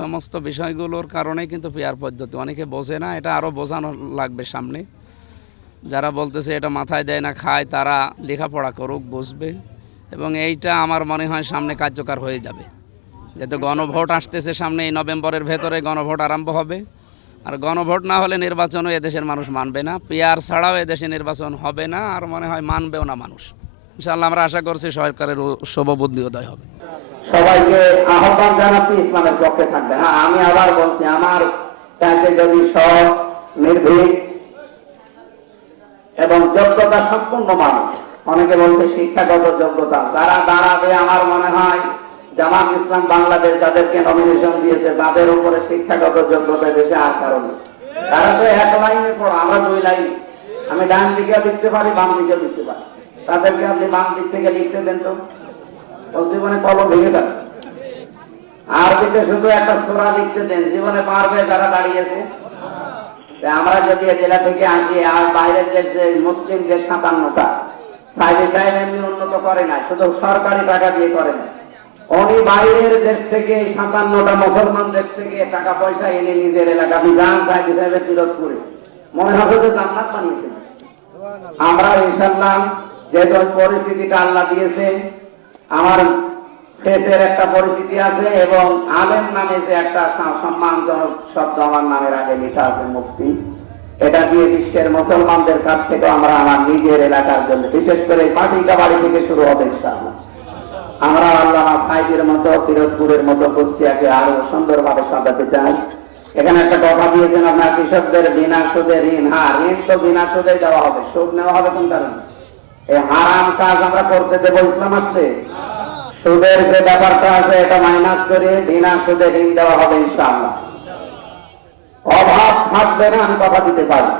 সমস্ত বিষয়গুলোর কারণে কিন্তু পিয়ার পদ্ধতি অনেকে বোঝে না, এটা আরও বোঝানো লাগবে সামনে। যারা বলতেছে এটা মাথায় দেয় না খায়, তারা লেখাপড়া করুক, বুঝবে। এবং এইটা আমার মনে হয় সামনে কার্যকর হয়ে যাবে। যেহেতু গণভোট আসতেছে সামনে, এই নভেম্বরের ভেতরে গণভোট আরম্ভ হবে। আর গণভোট না হলে নির্বাচনও এদেশের মানুষ মানবে না, পিয়ার ছাড়াও এদেশে নির্বাচন হবে না, আর মনে হয় মানবেও না মানুষ। ইনশাআল্লাহ আমরা আশা করছি সরকারের শুভবুদ্ধি উদয় হবে। সবাইকে আহ্বান জানাচ্ছি ইসলামের পক্ষে থাকবে। হ্যাঁ, আমি আবার বলছি, আমার চাইতে যদি সৎ, নির্ভীক এবং যোগ্যতা সম্পূর্ণ মানুষ, অনেকে বলছে শিক্ষাগত যোগ্যতা, যারা দাঁড়াবে আমার মনে হয় জামাত ইসলাম বাংলাদেশ যাদেরকে নমিনেশন দিয়েছে তাদের উপরে শিক্ষাগত যোগ্যতা বেশি আর কারণে। তারা তো এক লাইনে পড়া, আমরা 2 লাইন। আমি ডান দিকে লিখতে পারি, বাম দিকে লিখতে পারি। তাদেরকে আপনি বাম দিক থেকে লিখতে দেন তো, জীবনে কলম ভেঙে দেন। আরবিতে শুধু একটা সূরা লিখতে দেন, জীবনে পারবে যারা দাঁড়িয়েছে। আমরা যদি জেলা থেকে আসি, আর বাইরের দেশে মুসলিম দেশ 57টা, সাইডে সাইড এমনি উন্নত করে না, শুধু সরকারি টাকা দিয়ে করে না। উনি বাইরের দেশ থেকে 57টা মুসলমান দেশ থেকে টাকা পয়সা এনে নিজের এলাকা বিধান সাইডে সাহেবের পিরোজপুরে মনে হবে যে জান্নাত বানিয়ে ফেলেছে। আমরা ইনশাআল্লাহ যেহেতু পরিস্থিতিটা আল্লাহ দিয়েছে, আমার ফেসের একটা পরিস্থিতি আছে এবং আলেম নামে যে একটা সম্মানজনক শব্দ আমার নামের আগে লেখা আছে মুফতি, এটা দিয়ে বিশ্বের মুসলমানদের কাছ থেকে আমরা আমার নিজের এলাকার জন্য, বিশেষ করে পাটিকা বাড়ি থেকে শুরু হবে ইনশাআল্লাহ, আমরা আল্লামা সাইদের মতো, পিরোজপুরের মতো কুষ্টিয়াকে আরো সুন্দরভাবে সাজাতে চাই। এখানে একটা কথা দিয়েছেন আপনার কৃষকদের বিনা সুদে ঋণ। হ্যাঁ, ঋণ তো বিনা সুদে দেওয়া হবে, সুদ নেওয়া হবে কোন কারণে? এই হারাম কাজ আমরা করতে দেবো ইসলাম আসলে? সুদের যে ব্যাপারটা আছে এটা মাইনাস করে বিনা সুদে ঋণ দেওয়া হবে ইনশাআল্লাহ। অভাব থাকবে না, আমি কথা দিতে পারি।